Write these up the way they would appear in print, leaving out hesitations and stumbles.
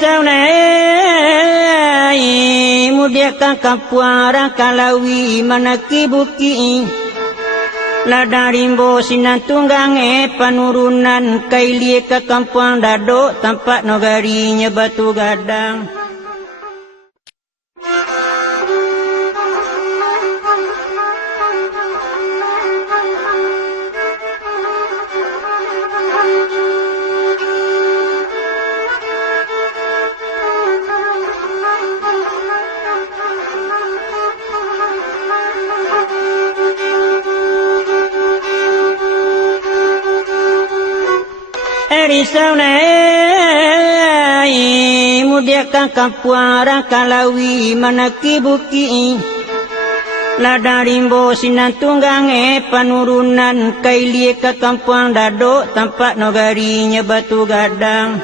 saunai mudia kakapuara kalawi manaki buki ladarimbo sinatunggang panurunan kailie kakampuang dado tampak nogarinya batu gadang. Saunai mudia kakapuara kalawi manaki buki ladarimbo sinatunggang panurunan kailie kakampuang dado tampak nogarinya batu gadang.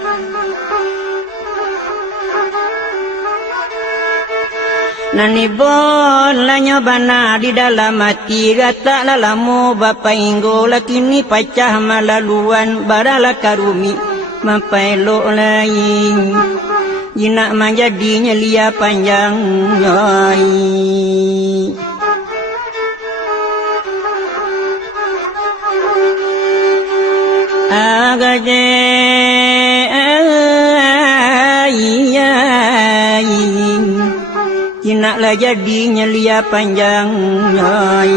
Nanibon lanyo bana di dalam hati gata lalamu bapa inggo lakini pacah malaluan barala karumi mapailo lain jinak menjadinya lia panjang ai. Agaje jinaklah jadinya lia panjang ai.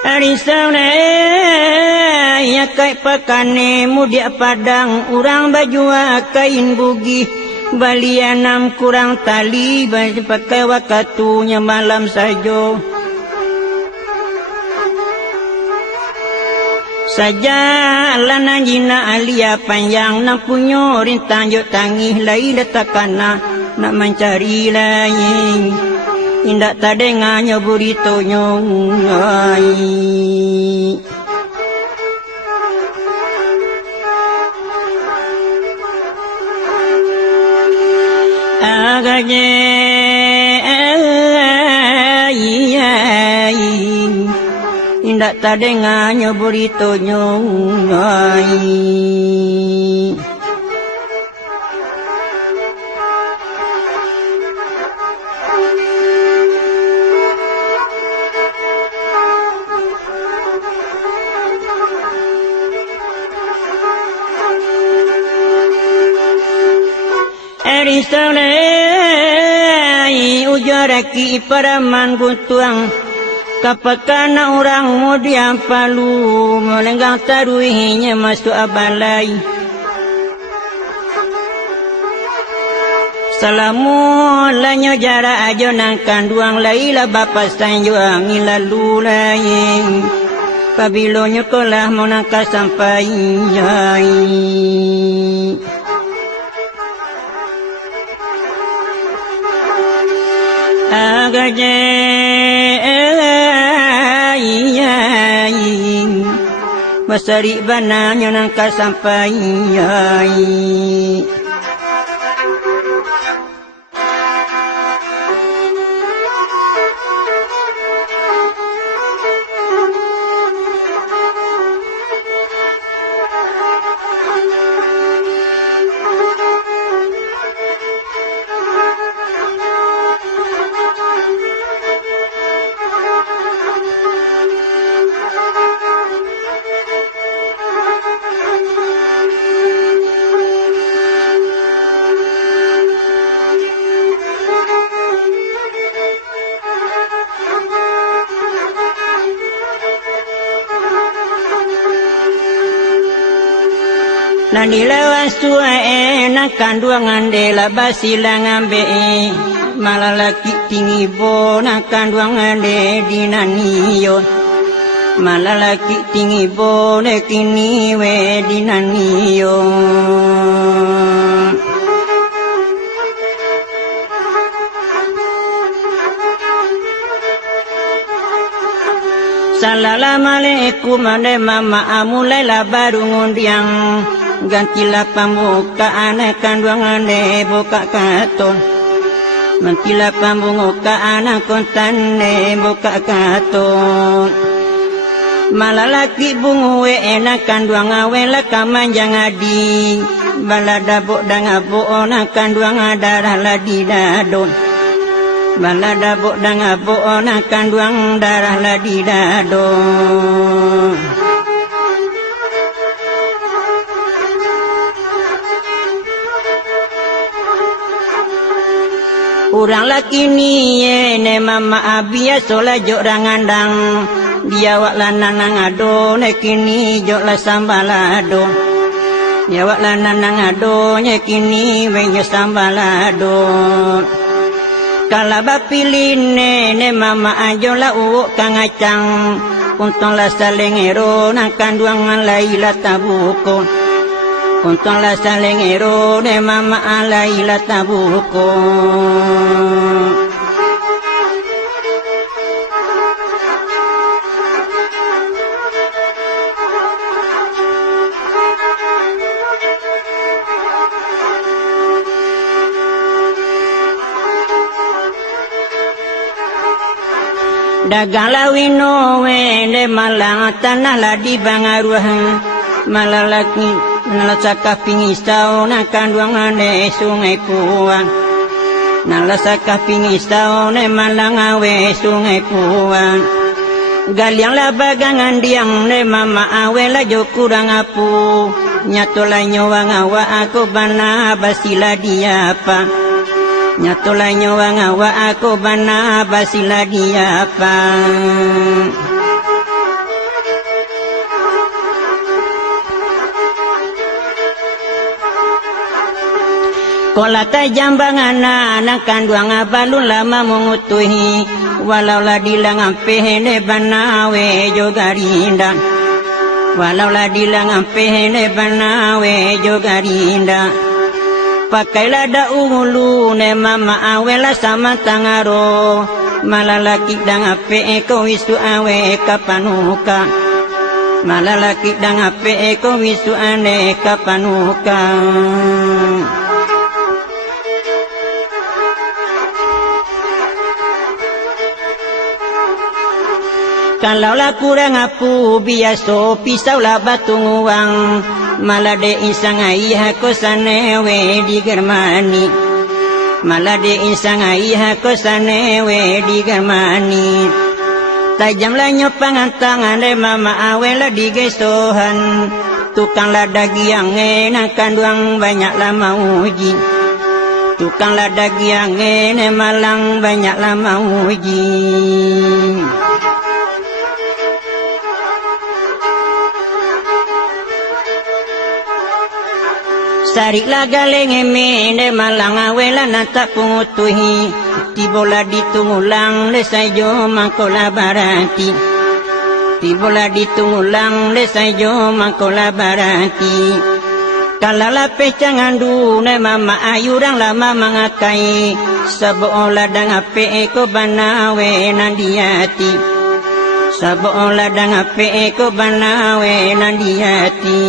Arisaunai ya kai pakane mudia padang urang baju kain bugi balianam kurang tali baju pakai wakatunya malam sajo saja lana jina alia panjang nak punyo rintang jo tangih lai letakana nak mencari lain indak tadengannya burito nyongai. Agaje indak tadengannya burito nyongai. Arisaunai ujaraki paraman buntuang kapakana orang mudiam palu melenggang taruhinya masuk abalai. Salamu lanyo jara ajo nang kanduang laila bapa sanjuang lalu lain pabilonyo kolah monangka sampai jai. Agaje basari bananya nangka sampai Nanilawan suae nak kanduangan dela basilang ambe malalaki tinggi bo nak kanduangan de dinaniyo malalaki tinggi bo de kini we dinaniyo. Salah Assalamualaikum ane mama mulailah baru ngundiang gantilah pembukaan kandungan buka katon gantilah pembukaan kontan buka katon malalaki bungue enak kandungan awela kamanjang adi balada bodang abona kandungan darah ladi dadon balada bodang abona kandungan darah ladi dadon urang laki ni ne mama abia sola jok rangandang dia wak lanang ado ne kini jok la sambalado dia wak lanang ado nya kini wenyo sambalado kala bapilin ne mama ajo la uuk kang acang untong la salengero nang kanduangan laila tabuko untong la salengero ne mama laila tabuko dagang lawino wene malang tanah ladi bangaruah malalaki nalasaka pingisau na kanduangan sungai puang nalasaka pingisau ne malang awe sungai puang galiang la bagangan diang ne mama awe la jo kurang apu nyatola nyowang awa aku bana basila diapa nyatola nyowang awa aku bana basila diapa kola tajambangan anak kanduang balun lama mengutuhi walau la dilang ampehne banawe jogarinda walau la dilang ampehne banawe jogarinda pakailah daulu ne mama awela sama tangaro malalaki dang ape eko wisu awe kapanuka malalaki dang ape eko wisu ane kapanuka kalau la kurang apu biaso pisau la batung uang malade insang aiha ko sanewe di Germani malade insang aiha ko sanewe di Germani tajam la nyopangan tangan de mama awela di gesohan tukang la dagiang enak kanduang banyak lama uji tukang la dagiang enak malang banyak lama uji sarik la galeng emene malang awela nata pungutuhi tibola ditungulang le sayo makola barati tibola ditungulang le sayo makola barati kalala pecangan dune mama ayurang lama mangakai sabola dang ape eko banawe nandiati sabola dang ape eko banawe nandiati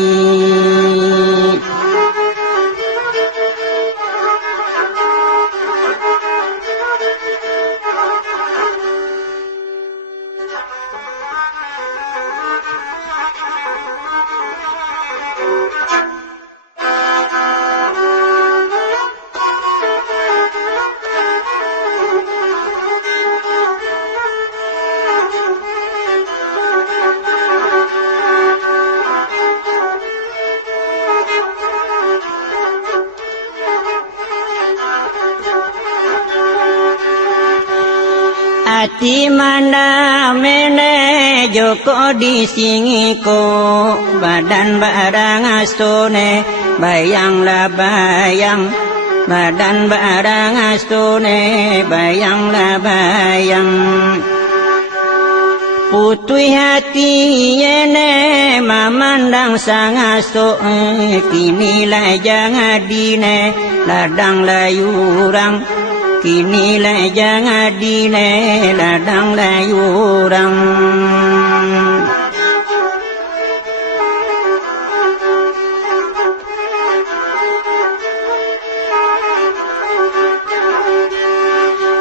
Ati mana mene joko di singiko badan barang asone bayang la bayang badan barang asone bayang la bayang putui hati yene mamandang sang aso kini la jangan dine ladang layurang kini la jangan dine ladang layurang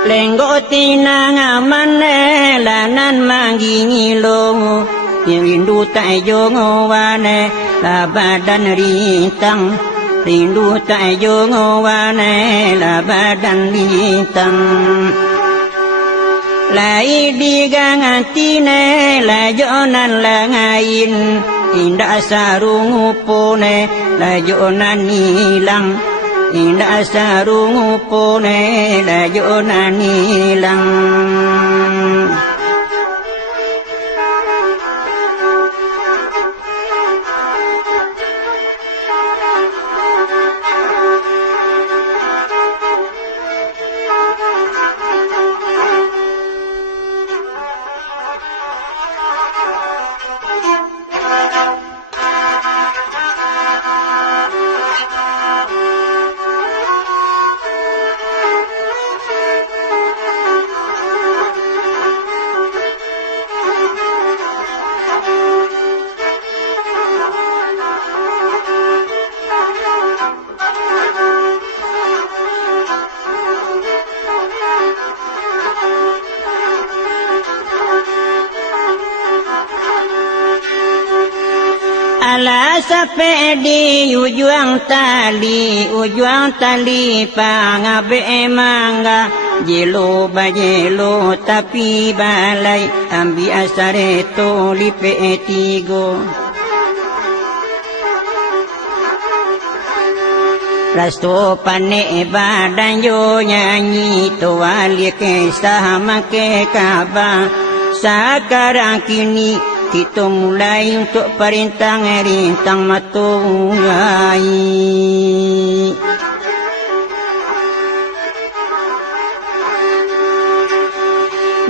lenggo tinang amane lanan manggingi longo rindu tak jongo wane la badan rintang rindu tak jongo wane la badan rintang lai digang antine la jonan la ngain indah sarungu pone la jonan hilang indah sarungu pone la jonan hilang ala sapedi ujung tali pangabe mangga jelo bajelo tapi balai ambi asare to lipe tigo rasto pane badan yo nyanyi to wali ke sama ke kaba sekarang kini kita mulai untuk rintang matunggai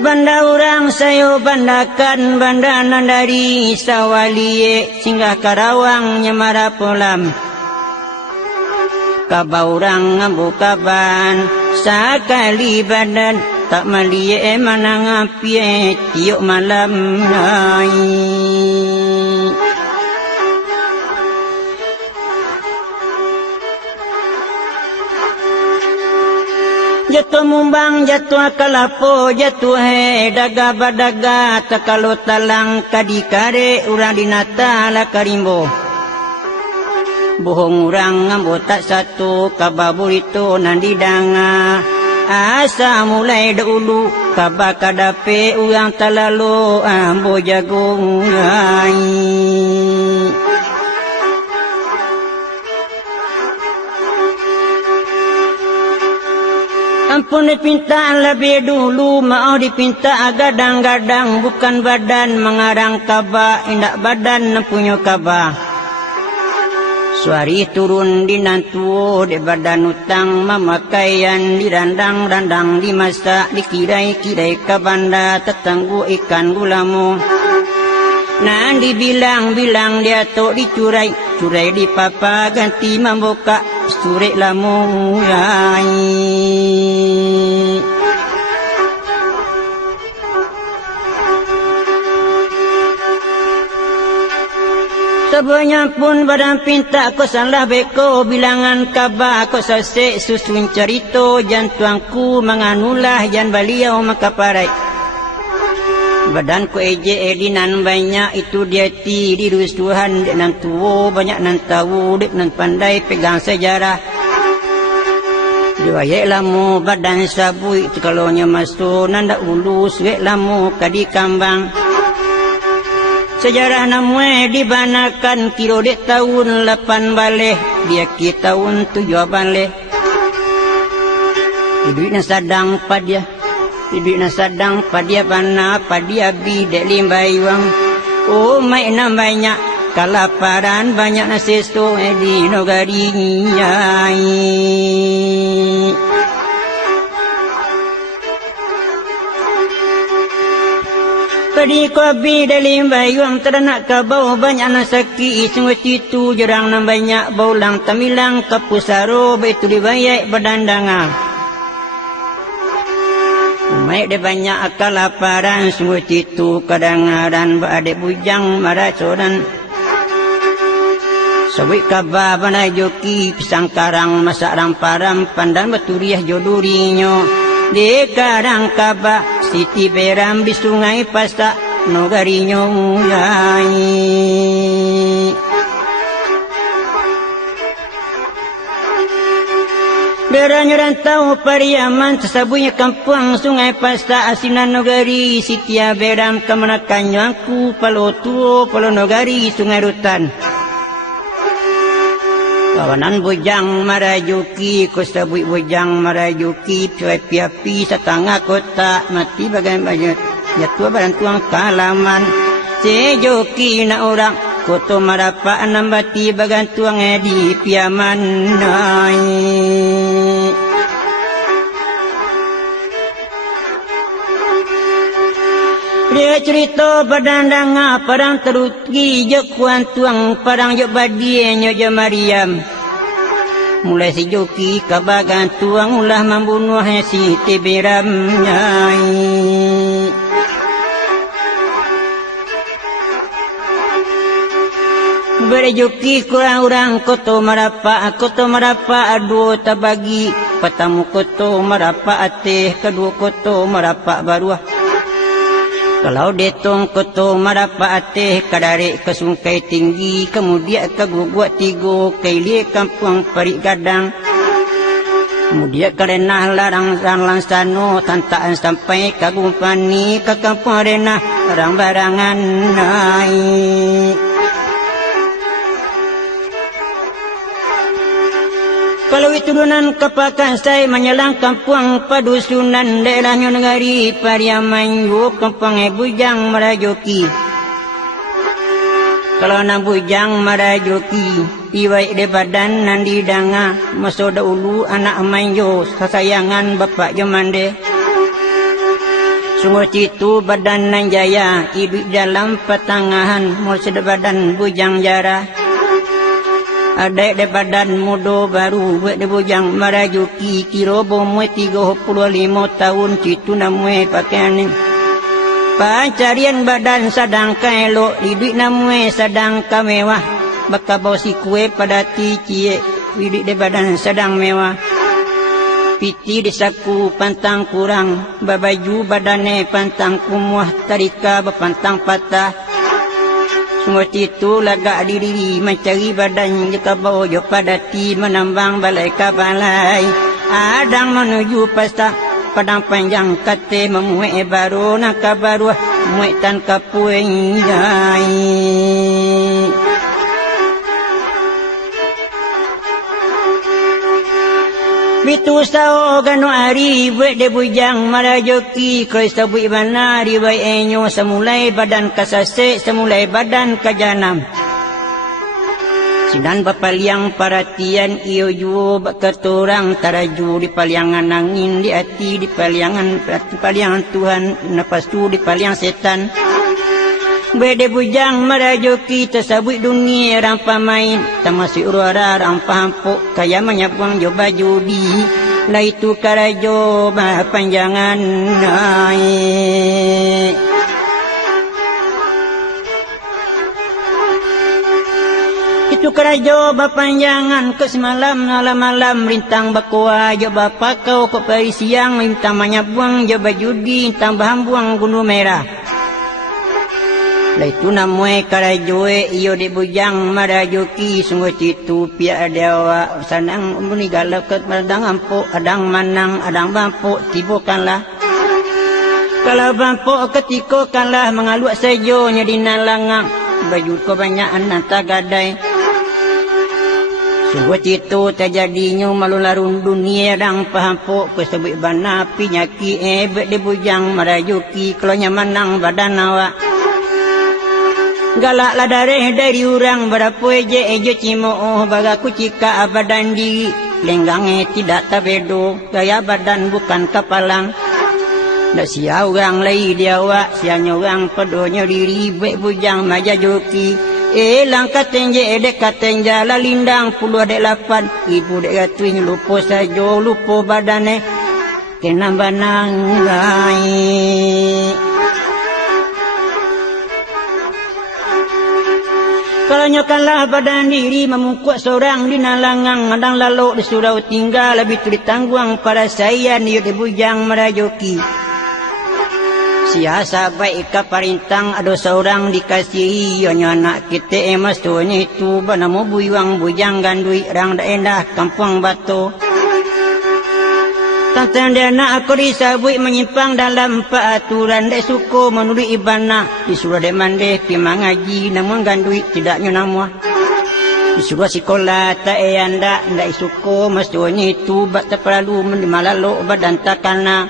banda orang sayo bandakan bandanan dari sawalie singgah Karawang Nyamara Polam kaba orang ngambu kaban sekali badan tak malie manang api tiuk malam nai jatuh mumbang jatuh kalapo jatuh daga badaga takalo talang kadikare urang dinata la karimbo bohong urang ngambo tak satu kababurito nandi danga asa mulai dahulu kaba kadape uyang talalu ambo jagung ngai ampun dipinta lebih dulu mau dipinta gadang-gadang bukan badan mengarang kaba indak badan punya kaba suari turun di nantuo di badan utang memakaian di randang-randang di masak dikirai-kirai ke banda tetanggu ikan gulamu nan dibilang-bilang dia tok dicurai curai di papa ganti membuka surik lamu sebanyak pun badan pinta ko salah beko bilangan kaba ko sasek susun cerito jantuangku menganulah jan baliau makaparai badan ko eje edinan banyak itu dia ti dirus Tuhan dek nan tuo banyak nan tahu dek nan pandai pegang sejarah diwayek lamu badan sabui kalau nya masuk nanda ulus wek lamu kadi kambang sejarah namwe dibanakan kilo dek tahun 8 baleh dia ki tahun 7 baleh iduitna sadang padia iduitna sadang padia bana padia bi dek limbayuang oh mai na banyak kalaparan banyak nasesto di nogarinya Padi kopi dalim bayuang ternak kabau banyak nasaki sungguh itu jarang nam banyak baulang tamilang kapusaro betu dibayai berdandangan. Mai de banyak akal laparan sungguh itu kadang-kadang berade bujang maracodan. Sawit kaba banai joki pisang karang masak ramparam pandan beturiah jodorinyo. di Karang Kaba Siti Beram di Sungai Pasak Nogarinyo mulai Deranya rantau Pariaman Sesabunya kampung Sungai Pasak Asinan Nogari Sitia Beram Kemenakan Nyangku Palo Tuo Palo Nogari Sungai Rutan Kawanan bujang marajuki Kusabui bujang marajuki Piapi setengah kota Mati bagai banyak Ya tua barang tuang kalaman Sejoki na orang Koto marapa nambati bagan tuang di piaman Dia cerita badandanga parang teruki je kuan tuang parang je badie je Mariam mulai si joki kabagan tuang ulah membunuh si Beram nyai Berjoki kurang orang koto marapa aduh tabagi patamu koto marapa ateh kedua koto marapa baruah kalau detong koto marapa ateh kadare ke Sungai Tinggi kemudian ke Guguat Tigo kailie kampung Parik Gadang kemudian karena larang langsano tantaan sampai ke Gumpani ke kampung Renah orang barangan naik Kalau itu dunan kepakan saya menyelang kampung padusunan daerahnya negari Pariaman yuk kampung bujang marajoki. Kalau na bujang marajoki iwai de badan nandi danga masoda ulu anak manjo sasayangan bapak jemande. Sungguh citu badan nan jaya ibu dalam petangahan mul seda badan bujang jarah. Ada de badan mudo baru buat de bujang marajuki kirobo mue 35 tahun citu namue pakaian pancarian badan sadang kaelo didik namue sadang kamewah baka bawa si kue pada cie didik de badan sadang mewah piti disaku pantang kurang babaju badane pantang kumuah tarika bapantang patah semua itu lagak diri mencari badan jika bawa jo padati menambang balai kabalai adang menuju pasta padang panjang kate memuai baru nak baru muai tan kapueng jai Bitu sao gano ari buat de bujang marajoki koi sabui banari bai enyo semulai badan kasase semulai badan kajanam sidan bapaliang paratian iyo juo bakatorang taraju di paliangan angin di ati di paliangan Tuhan napastu di paliang setan Bede bujang marajoki tasabui dunia orang pamain tamasi urara orang pampuk kaya menyabuang jo bajudi lah itu karajo panjangan naik itu karajo bapanjangan ke semalam malam rintang bakua jo bapak kau ke pagi siang rintang menyabuang jo bajudi tambah buang gunung merah Laitu namue karajoe iyo di bujang marajoki sungguh citu pia dewa sanang muni galak ket madang ampo adang manang adang bampo tibokanlah kalau bampo ketikokanlah mengaluak sajo nya dinalangang baju ko banyak anak tagadai sungguh citu terjadinya malularun dunia dang pahampo kesebut bana pinyaki ebek di bujang marajoki kalau nyamanang badan awak galak lah dari orang berapa ejo cimo bagaku cika badan di lenggangnya tidak tabedo gaya badan bukan kapalang dak sia orang lai dia wak sianya orang pedonya diri bek bujang maja joki langkat tenje dek katenja la lindang 10 ibu dek gatuin lupo sajo lupo badane kena banang lai Kalau nyokanlah badan diri memukuk seorang di nalangang adang lalu di surau tinggal lebih tulis tangguang pada saya niut di bujang merajoki. Siasa baik ke parintang ada seorang dikasihi yonya anak kita emas tuanya itu banamu buyuang bujang gandui rang daendah kampung batu. Tantang dia nak aku disabui menyimpang dalam peraturan dek suku menurut ibana disuruh dek mandeh pi mengaji namun gandui tidaknya nama disuruh sekolah tak anda ndak suku maksudnya itu bak terperlu mendimalalo badan takana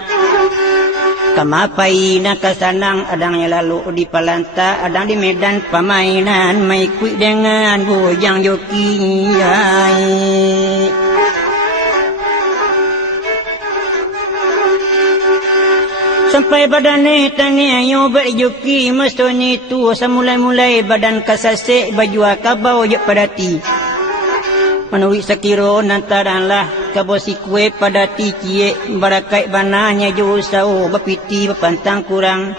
kamapai nak kesanang adangnya lalu di palanta adang di medan permainan maikui dengan bujang joki sampai badan ni tanya yo berjoki mestoni tu semulai-mulai badan kasasek baju akabau je padati menurut sekiro nantaranlah kabosi kue padati cie barakai bananya jo usau bapiti bapantang kurang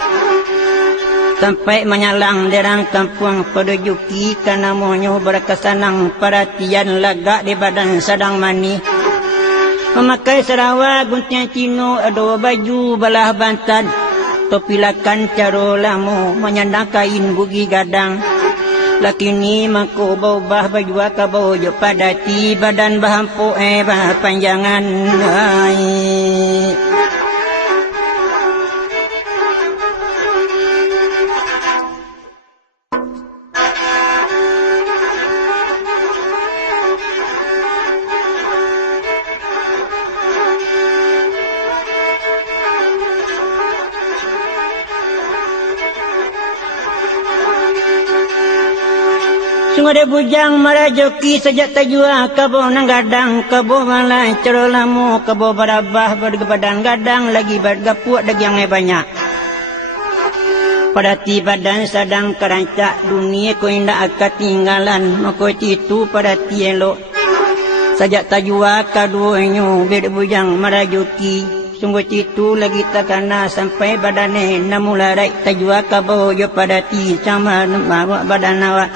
sampai menyalang derang kampung pada joki karena monyo berkesanang perhatian lagak di badan sadang mani memakai sarawak guntiang cino ada baju balah bantan topi lakan caro lamu menyandang kain bugi gadang laki ni mangko bau bah baju akabau jo padati badan bahampu bah panjangan sungguh de bujang marajoki sejak tajua kabo nang gadang kabo malai cerolamu kabo barabah bergebadan gadang lagi bergapuak daging yang banyak pada ti badan sadang kerancak dunia ko indah akan tinggalan mako itu pada ti elok sejak tajua kaduanyo bed bujang marajoki sungguh itu lagi takana sampai badannya namularai tajua kabo yo pada ti sama badan awak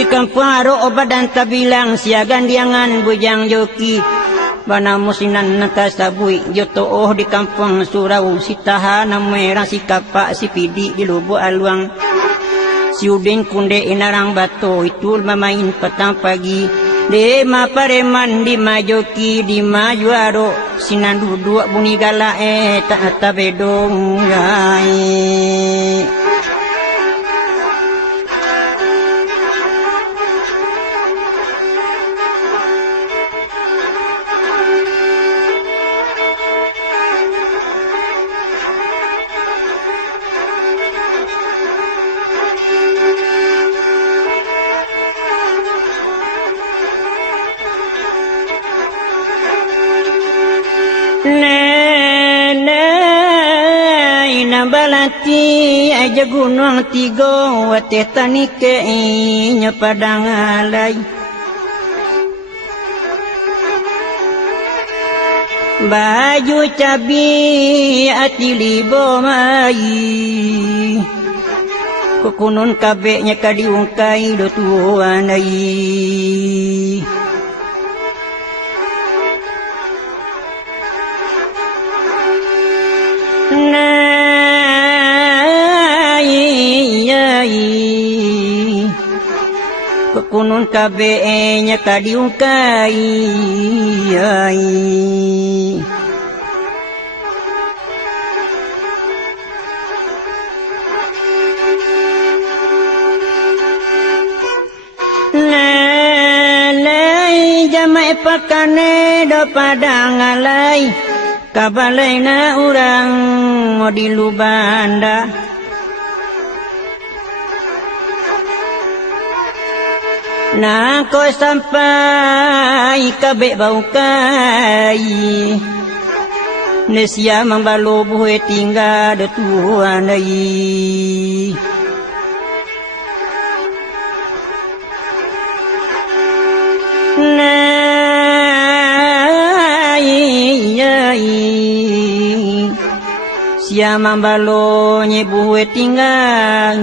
di kampung aro badan tabilang siagan diangan bujang joki bana musinan nakasabui joto oh di kampung surau sitaha namerang si kapak si pidi di lubuk aluang si udin kunde inarang bato itu mamain petang pagi de ma pareman di majoki di majuaro sinan duduk bunyi galak tak tabedong balati aja gunung tiga wateh tanike nya padang alai baju cabi ati libo mai kukunun kabeknya kadiungkai do tuanai kunun kabenya kadiungkai lalai jamai pakane do padang alai kabalai na urang di lubanda na ko sampai kabek bau kai nesia membalo buhe tinggal de tuanai sia membalo nye buhe tinggal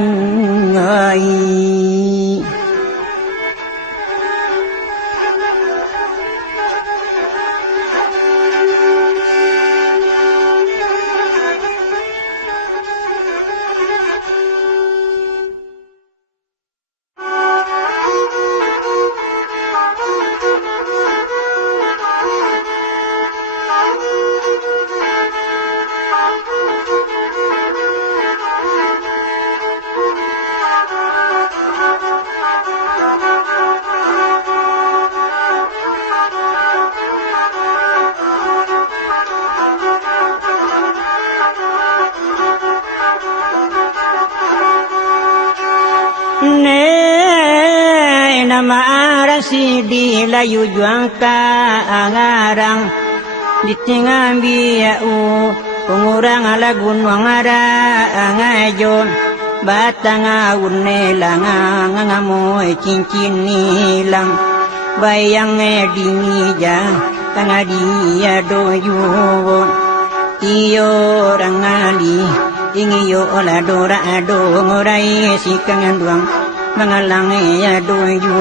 Ne nama arasi di layu juang ka angarang ditingambi au pengurang ala gunung ara angajon batang aune langa ngamoy cincin nilang bayang dini ja tanga dia doyu iyo rangali ingiyo ola dora ado ngorai sikangan duang mangalang ya doyu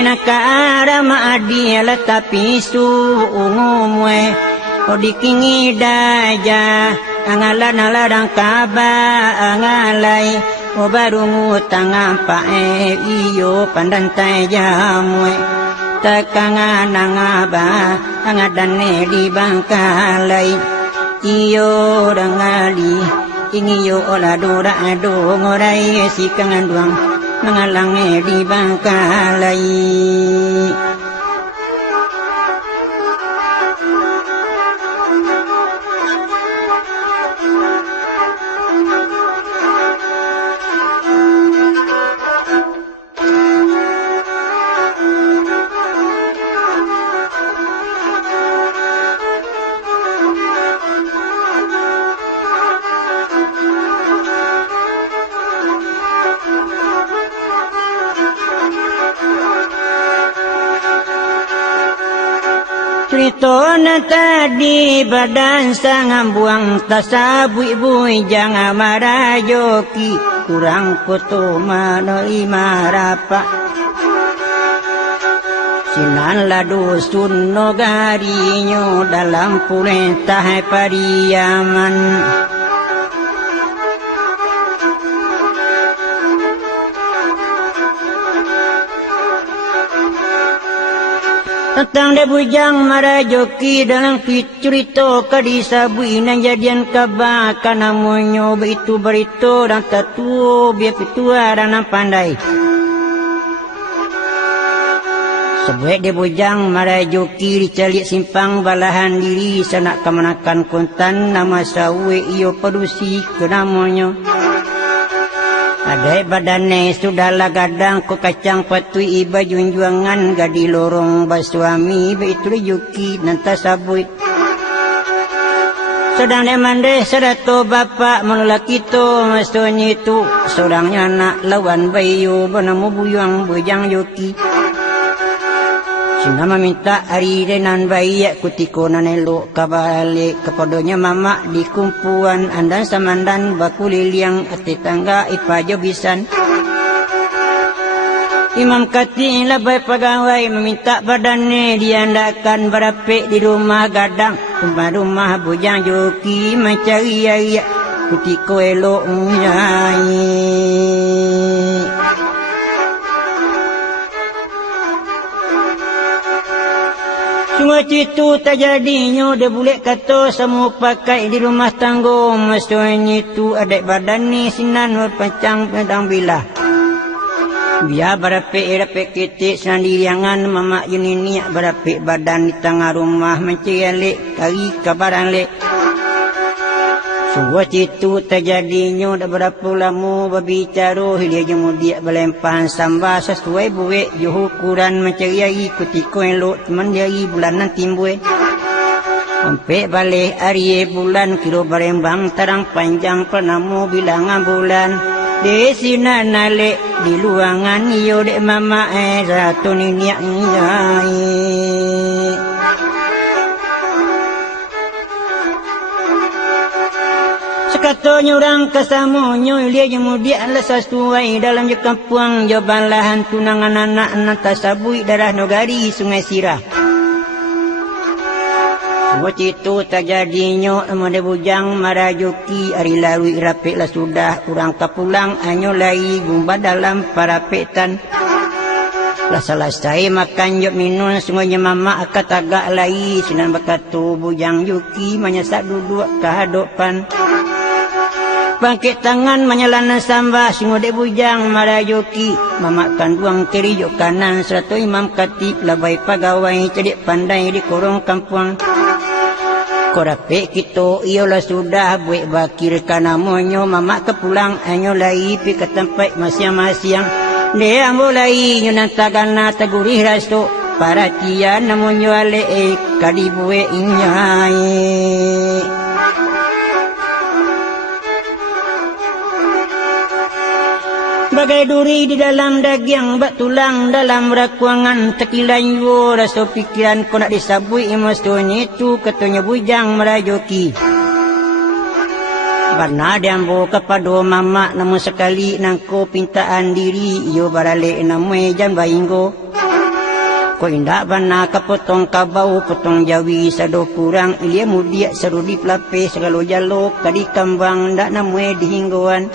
Nakara maadiala tapi suungumwe odikingi daja angalan aladang kaba angalai obarungu tangan pae iyo pandantai jamwe takangan angaba angadane di bangkalai iyo rangali ingiyo oladora ado ngorai sikangan duang nangalange di bangkalai Ceritona tadi badan sangat buang tasabui-bui jangan marah joki kurang koto manoi marapa sinan ladu sunno garinyo dalam perintah pariaman tentang de bujang marajoki dalam cerita kadisabui nan jadian kabaka namonyo itu berito dan tatu biar pitua dan pandai sebuah de bujang marajoki dicalik simpang balahan diri sanak kemanakan kontan nama sawe iyo pedusi ke namonyo ada badannya sudah lagadang ko kacang patui iba junjuangan gadi lorong basuami itu yuki nanta sabut sedang demande serato bapak menolak itu maksudnya itu seorangnya anak lawan bayu bernama bujang yuki Sina meminta hari renan bayi kutiko nanelo kabale kepadanya mama di kumpuan andan samandan bakuliliang ati tangga ipajo bisan. Imam kati labai pegawai meminta badannya diandakan berape di rumah gadang. Rumah bujang joki mencari ayah kutiko elok nyai. Semua itu tak jadinya dia boleh kata semua pakai di rumah tangga. Maksudnya itu adik badan ni sinan berpancang pedang bilah. Biar berapik ketik sendiriangan mamak ini berapik badan di tengah rumah mencari kari kabaran lek. Semua itu terjadinya dah berapa lama berbicara dia kemudian berlempahan sambal sesuai buat juh ukuran mencari hari ketika elok teman dari bulanan timbul. Sampai balik hari bulan kilo berembang terang panjang penamu bilangan bulan. Di sini nalik di luangan iyo dek mama ratu niniak njai. Sekatanya orang kesamonyo dia kemudian sesuai dalam kampung jawaban lahan tunangan anak tasabui darah nogari sungai Sirah. Waktu itu terjadinya amade bujang marajoki hari lalu rapik lah sudah orang kapulang anyo lai gumba dalam parapetan. Lah selesai makan jok minum semuanya mama akan tagak lai sinan berkatu bujang yuki menyesak duduk ke hadapan. Bangkit tangan menyalana sambah singode bujang marajoki mamakan duang kiri jok kanan seratu imam katib labai pegawai cedik pandai di korong kampung. Korape kito iyolah sudah buat bakir kana monyo mamak kepulang anyo lai pi ke tempat masing-masing. Dia mulai nyunan tagana tagurih rasto para tia namonyo ale kadibue inyai. Bagai duri di dalam daging, bak tulang dalam rakuangan, tekilan yo rasa pikiran ko nak disabui imastonya itu katanya bujang merajoki. Karena diambo kepada mama namun sekali nangko pintaan diri yo barale namwe jan bainggo. Ko indak bana kapotong kabau potong jawi sado kurang ilia mudia serudi pelape segalo jalok kadi kambang ndak namwe dihinggoan.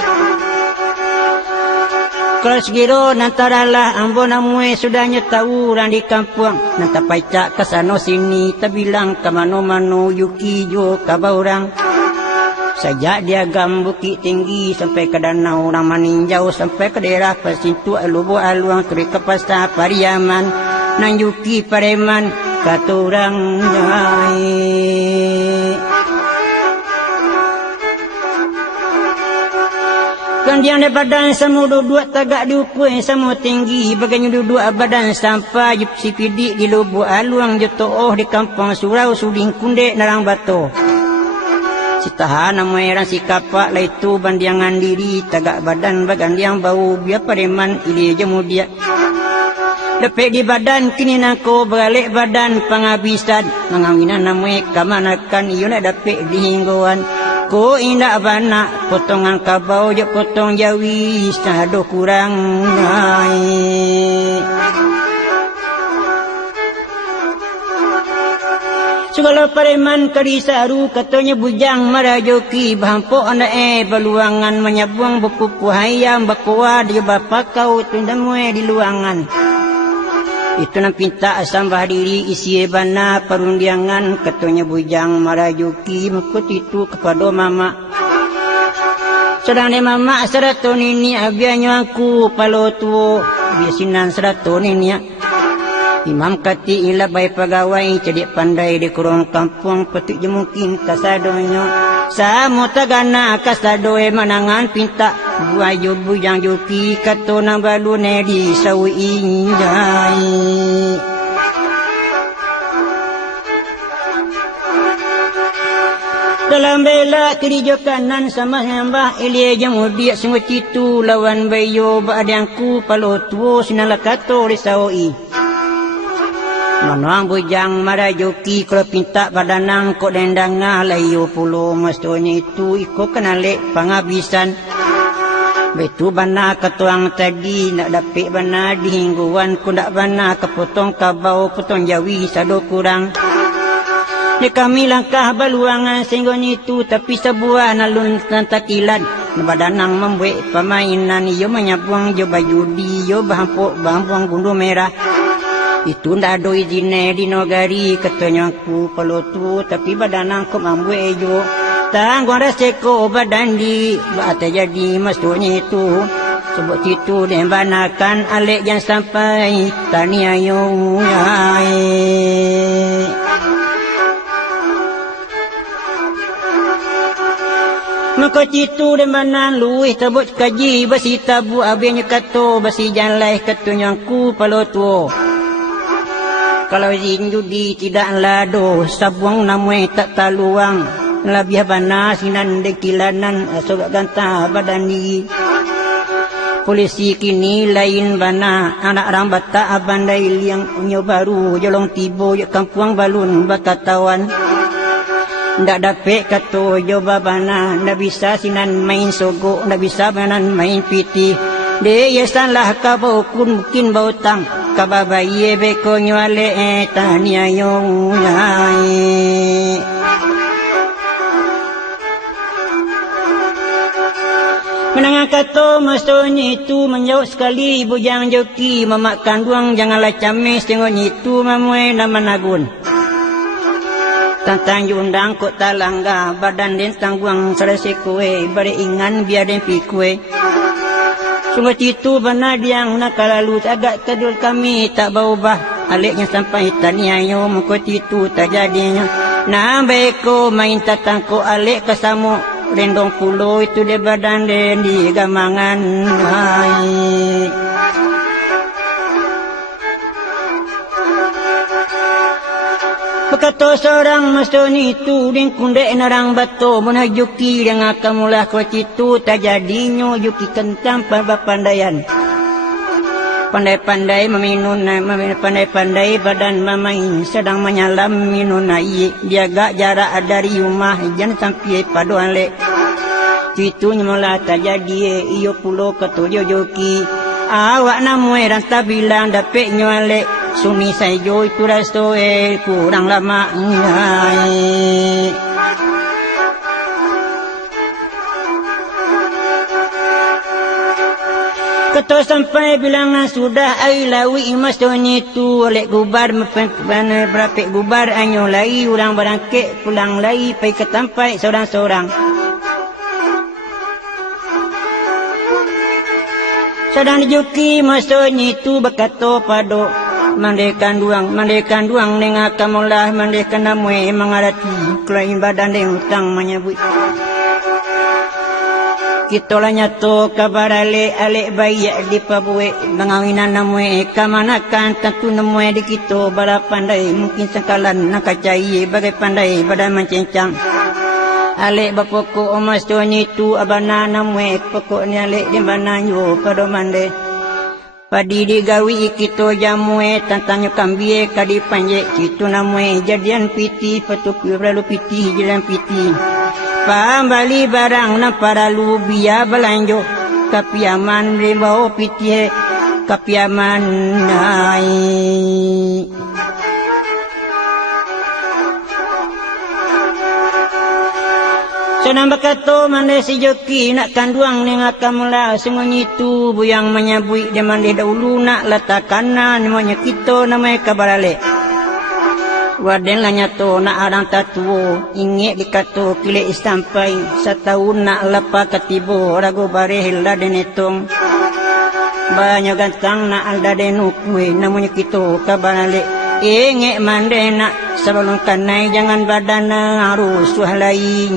Kalau segiro nantaralah ambo namue sudahnya tahu orang di kampung nanta pacak kesano sini terbilang ke mano-mano yuki jo kaba orang. Sejak dia gam bukit tinggi sampai ke danau orang maninjau sampai ke daerah Pasintu Alubo Aluang turi ke Pasar Pariaman nang yuki Pareman kata orang kan dia ada badan sama dua tagak diukur sama tinggi bagainya dua badan sampai jup si pidik di Lubu Aluang jotoh di kampung Surau Suding Kunde Narang Bato. Citahan nama orang si kapak lah itu bandiangan diri tagak badan bagan yang bau biar pareman ili jemu dia. Lepek di badan kini nako beralik badan penghabisan mengawinan nama kamanakan iyo nak dapet di hingguan. Ko indak bana potongan kabau je potong jawi sado kurang naik. Segala pareman kadisaru katanya bujang marajoki bahampok anak beluangan menyabuang buku puhayam bakwa dia bapak kau tundamue di luangan. Itu nak pinta sambah diri isi bana perundiangan katanya bujang marajoki mekut itu kepada mama. Sedang ni mama seraton ini abianyo aku palo tuo biasinan seraton ini ya. Imam kati ila bay pegawai cedik pandai di kurung kampung petik je mungkin kasadonyo. Samo tagana kasadoe manangan pinta buayo bujang joki kato nang balune di sawi injai. Dalam bela kiri jo kanan sama hamba ilie jamu dia semua citu lawan bayo baadangku palo tuo sinala kato di sawi. Manang bujang marajoki kalau pinta badanang kok dendanga layo pulo mastonya itu iko kenale penghabisan. Betu bana ketuang tadi nak dapik bana dihingguan ku ndak bana kepotong kabau potong jawi sado kurang. Ni kami langkah baluangan singgon itu tapi sebuah nalun tantakilan. Badanang membuat permainan yo menyabuang jo bajudi yo bahampuang gundu merah. Itu ndak ada izin di nogari katanya aku pelotu tapi badanang ko mambu ejo tangguang reseko badan di bata jadi maksudnya itu sebab itu dembanakan alek yang sampai tani ayo maka citu dembanan luih tabut kaji basi tabu abinya kato basi janlai katanya aku pelotu. Kalau izin judi tidak lado sabuang namwe tak taluang labih bana sinan dekilanan asok ganta badani. Polisi kini lain bana anak rambat tak abandai liang unyo baru jolong tibo je kampung balun bakatawan. Ndak dapet kato joba bana ndak bisa sinan main sogo ndak bisa banan main piti. De yesanlah kabau kun mungkin bau tang kababaye beko nyale tania yong nai. Menangah kato mastonya itu menjauh sekali bujang joki memakan duang janganlah camis tengok itu mamue nama nagun. Tantang yundang kok talangga badan den tangguang selesai kue bare ingan biar den pikue. Sungguh itu benar yang nak lalu agak tedul kami tak berubah. Aliknya sampai taniayo mukot itu tak jadinya. Nambai ko main tatang ko alik kesamu rendong pulau itu de badan den di gamangan. Hai. Berkata seorang masoni itu dan kundek narang batu menajuki dengan kamulah kau itu tak jadinya juki kentang pada pandaian. Pandai-pandai meminun, pandai-pandai badan mamain sedang menyalam minun air. Jaga jarak dari rumah jangan sampai paduan lek. Itu nyamula tak jadi iyo pulau ketujuh juki. Awak namai ranta bilang dapat nyualek. Suni saya joy tu resto kurang lama ngai. Kata sampai bilangan sudah ai lawi masoni tu oleh gubar mepana berapa gubar anyo lai orang berangkit pulang lai pai ke tempat seorang-seorang. Sedang juki masoni tu berkata pado mandekan duang dengan kamulah mandekan namwe mengarati kelain badan dengan hutang menyebut kita lah nyato kabar alik bayi di pabue mengawinan namwe kamanakan tentu namwe di kita bala pandai mungkin sengkalan nak kacai bagai pandai badan mencencang alik bapoko omas tuan itu abana namwe pokoknya alik di mana yo pada mande padi digawi kita jamue tantanya kambie kadi panjek itu namue jadian piti patupi lalu piti jalan piti pambali barang na para lubia belanjo kapiaman rebau piti kapiaman nai Senang berkata mana si joki nak kanduang dengan kamulah sungguh itu buyang menyabui dia mandi dahulu nak letak kanan namanya kita namanya kabarale. Waden lah nyato nak orang tatuo ingat dikata kilik sampai setahun nak lepas ketibo ragu bareh lah denetong. Banyak gantang nak alda denukwe namanya kita kabarale. Ingat mandi nak sebelum kanai jangan badan harus wahlai.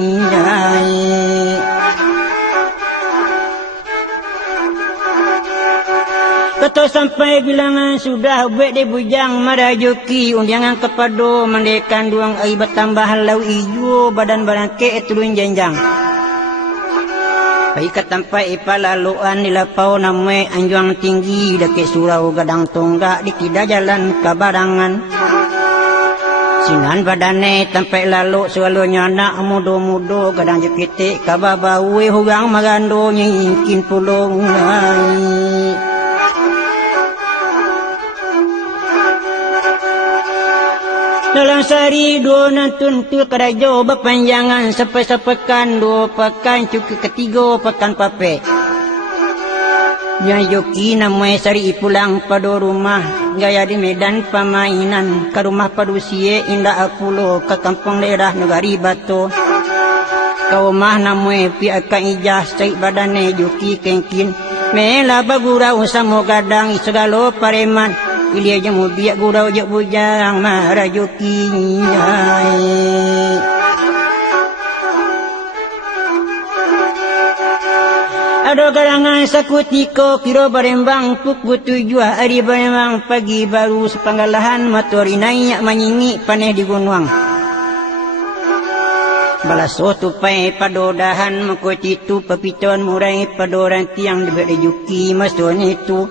Kata sampai bilangan sudah buat dia bujang marajuki undangan kepada mandekan duang air bertambah lau ijo badan barangke turun janjang. Baik ketampai palaluan di lapau namai anjuang tinggi dekat surau gadang tonggak di tidak jalan kabarangan. Sinan badane tampai lalu selalunya nak mudo-mudo gadang jepitik kababawe hurang magando nyingkin pulung. Dalam sehari dua nantun tu kerajo berpanjangan sampai sepekan dua pekan cukup ketiga pekan pape. Yang joki namanya sehari pulang pada rumah gaya di medan permainan ke rumah padusie indah pulau ke kampung daerah negari Batu. Ke rumah namanya piakan ijah saik badane joki kengkin. Mela bagurau sama gadang segala pareman. Pilih aja mau biak gurau jak bujang marajuki. Ada karangan sakutiko kira barembang pukul 7 hari barembang pagi baru sepanggalahan motor naik menyingi paneh di gunung. Balaso tupai padodahan mengkutitu pepiton murai padoran tiang diberi juki masuk itu.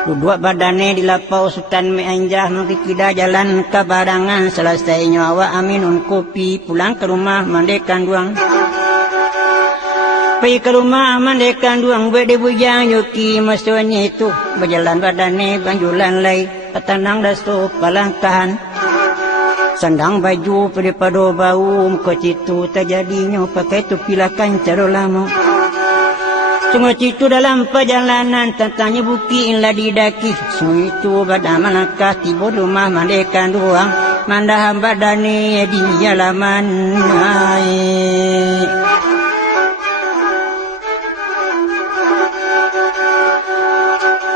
Dua badannya di lapau Sultan Meanjah mengkida jalan ke barangan selesai nyawa aminun kopi pulang ke rumah mandekan duang. Pergi ke rumah mandekan duang buat dia bujang yuki maksudnya itu berjalan badannya banjulan lay petanang daso palangkahan. Sandang baju pada bau muka citu tak jadinya pakai tu pilakan cara lama. Sungguh itu dalam perjalanan tentangnya bukti inlah didaki. Sungguh itu pada malangkah tiba rumah mandekan doang. mandah badane di halaman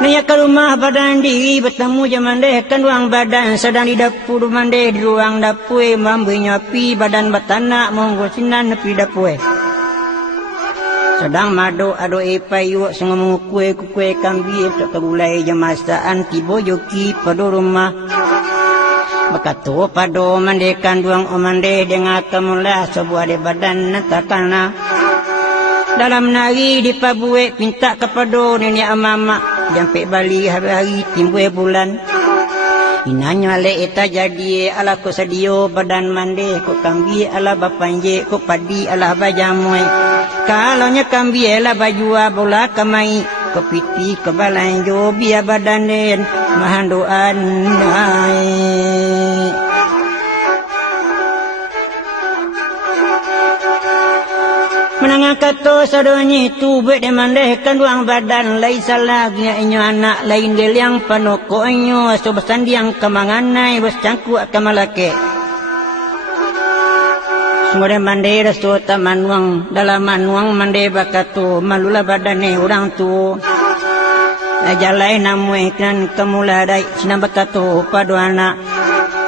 Naya ke rumah badan diri bertemu jaman deh kan ruang badan sedang di dapur mande di ruang dapur mambunya api badan batana monggo sinan api dapur sedang madu ado payu sengomong kue kambi tak terulai jamasaan tibo joki pada rumah bakato pado mande kanduang omande dengan kemulah sebuah de badan natakana dalam nari di pabue pinta kepada nenek mama sampai balik hari-hari timbul bulan inanya le eta jadi ala ko sadio badan mande ko kambi ala bapanje ko padi ala bajamoy kalaunya kambi ala bajua bola kamai ko piti ko balanjo biar badan den mahandoan menangah kata sadonyi tu bet demandeh kanduang badan lain salah inyo anak lain geliang panoko inyo aso besandiang kemanganai bos cangku kamalake semua demandeh rasu tamanuang dalam manuang mande bakatu malula badane orang tu ajalai namwe kan kemuladai sinam bakatu padu anak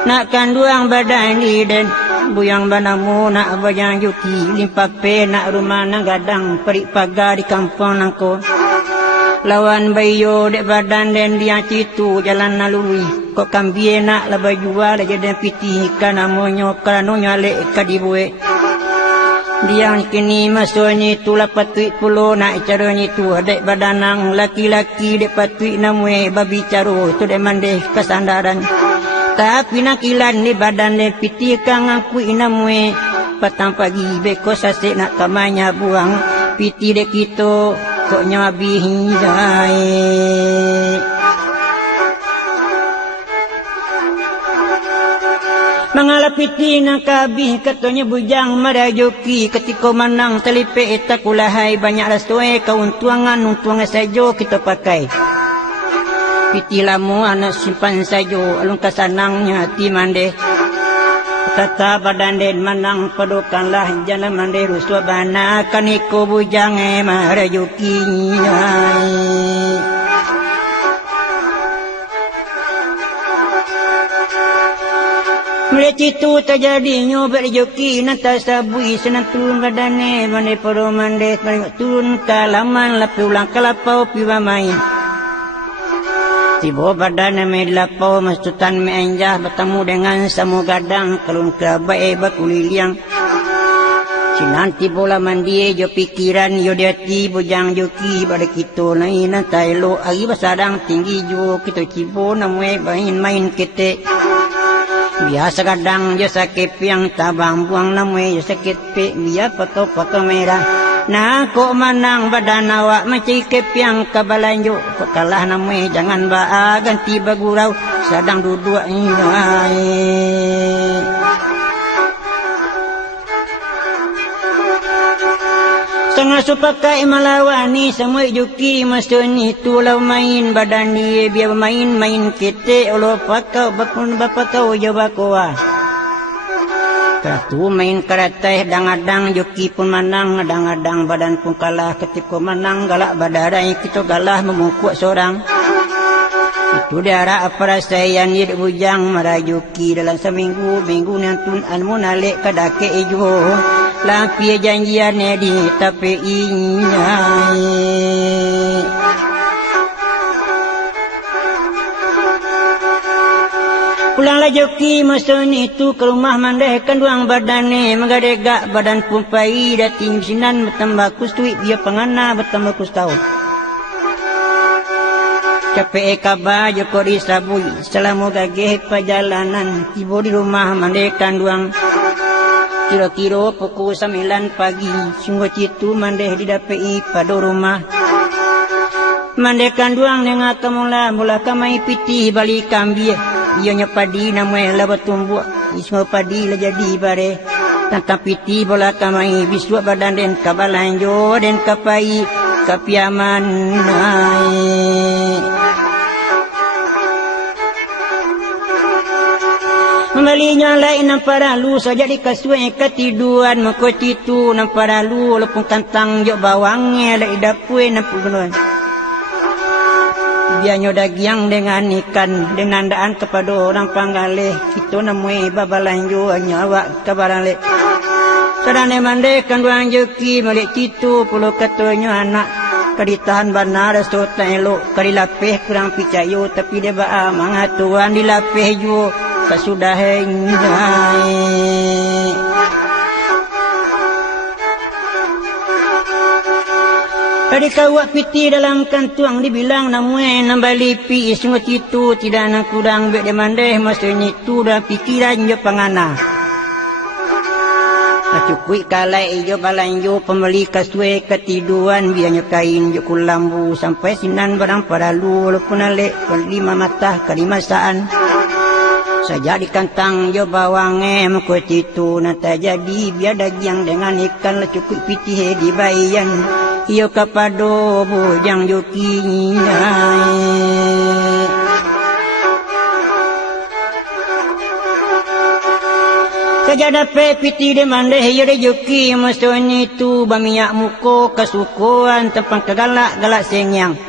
nak kanduang badan ni den buyang banamu nak bayang yuki limpape nak rumah nang gadang perik pagar di kampung nangko lawan bayo dek badan den dia citu jalan nalui kok kambie nak la bajua la jadi piti kana monyo kana nyale kadibue dia kini masonyi tu la patui pulo nak caranya tu dek badanang laki-laki dek patui namwe babi caro tu dek mande kesandaran tapi nakilan ni badan ni piti kang aku inamwe petang pagi beko sasek nak kamanya buang piti dek kita kok nyabi hindai mengalap piti nak kabih katanya bujang merajoki ketika menang telipe etakulahai banyak rastoi kauntuangan untuangan saja kita pakai piti lamu anak simpan sajo alung kasanangnya hati mande tata badan den manang padokanlah jana mande ruswa bana kaniko bujang marajuki mereka itu terjadi nyobek rejoki nanta sabui senang turun badane mande pado mande turun kalaman lapi ulang kalapau piwa main tiba badan melapau mastutan menjah bertemu dengan samu gadang kelun kerabai bakuliliang sinanti bola mandi jo pikiran yo diati bujang joki pada kita naina tailo agi basadang tinggi jo kita cibo namwe main kete biasa gadang jo sakit piang tabang buang namwe jo sakit pe biar foto merah nah kok manang badan awak macam kepiang kabalanjo kok kalah namanya jangan baa ganti bagurau sedang duduk ini setengah supakai malawani semua juki masuni tulau main badan dia biar main kita ulo pakau bakun bapak kau jawab kuah Katu main karateh dang-adang joki pun manang adang-adang badan pun kalah ketika menang galak badarai kita galah memukuk seorang itu darah perasaan yid bujang marajuki dalam seminggu nantun anmu nalik kadake ijo lapi janjian di tapi inyai pulanglah joki masoni itu ke rumah mandeh kanduang badane mengadegak badan pun pai dating sinan bertambah kustuit dia pengana bertambah kustau capek kabar joko disabui selama gageh perjalanan tiba di rumah mandeh kanduang kira-kira pukul 9 pagi sungguh citu mandeh didapei pada rumah mandeh kanduang dengan kemula mula kamai piti balik kambie ianya padi namanya lah bertumbuh semua padi lah jadi bare tentang piti bola kamai biswa badan den kabalanjo den kapai kapiaman Malinya lain para lu saja dikasui ketiduan mako citu para lu lepung kantang jo bawangnya lai dapue nampu gunung. Bianyo dagiang dengan ikan dengan daan kepada orang panggalih itu namui babalanju nyawa kabarale. Sadane mande kanduang joki malik citu puluh katunya anak kaditahan benar sota elok kadilapeh kurang picayo tapi dia ba mangatuan dilapeh ju kasudah hengai. Tadi kawak piti dalam kantuang dibilang namue nambalipi sungut itu tidak nak kurang bek demandeh maksudnya itu dah pikiran je pangana. Acukui kalai jo balanjo pembeli kasue ketiduan biarnya kain jo kulambu sampai sinan barang pada lu walaupun alek lima mata kalimasaan. Saja di kantang jo bawange mako itu nata jadi biar dagiang dengan ikan la cukup piti di bayan. Iyo kapado bujang joki nyai. Saja dapat piti de mande iyo de joki masoni tu bamiak muko kasukuan tempang kegalak-galak senyang.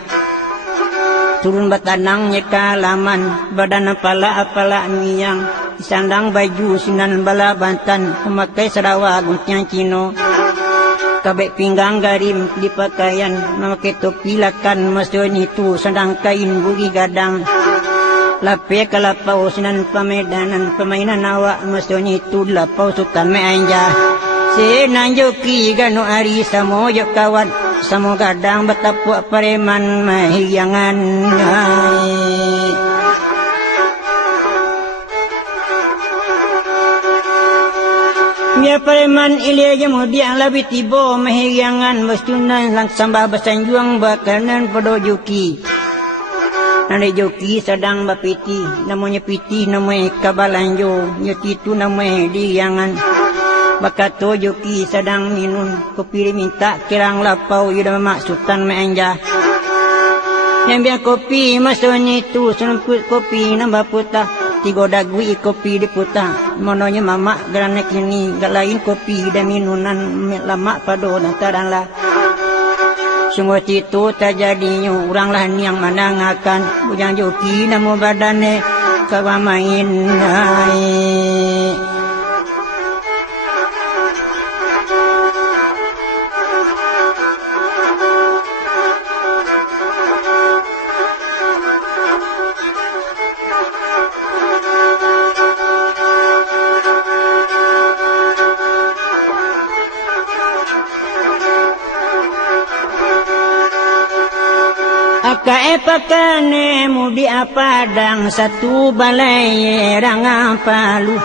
Turun batanang nyeka laman badan apala miyang sandang baju sinan bala bantan memakai sarawa guntiang cino. Kabek pinggang garim di pakaian memakai topi lakan masoni tu sandang kain buri gadang. Lape kalapau sinan pamedanan pemainan awak masoni tu lapau sultan meanja. Senan joki ganu ari samo jok kawan samo gadang betapuk pareman mahiyangan. Mia pareman ilia jemudiang labi tibo mahiyangan bastunan lang sambah basanjuang bakanan podo joki. Nade joki sedang bapiti namanya piti namanya kabalanjo nyoti tu namanya diyangan. Bakato joki sedang minum kopi minta kirang lapau yuda maksutan meanja. Yang biar kopi masoni tu sumput kopi nambah putah. Tiga dagui kopi diputah. Mononya mama geranek ini gak lain kopi dan minunan lama pado dan taranlah. Sungguh itu terjadinya oranglah yang menangakan bujang joki namu badane kawamain naik. Pakane mudi apadang satu balai rang palu.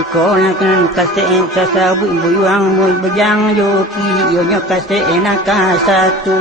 Ikonakan kasih kasabu buyang bujang joki yonya kasih nak satu.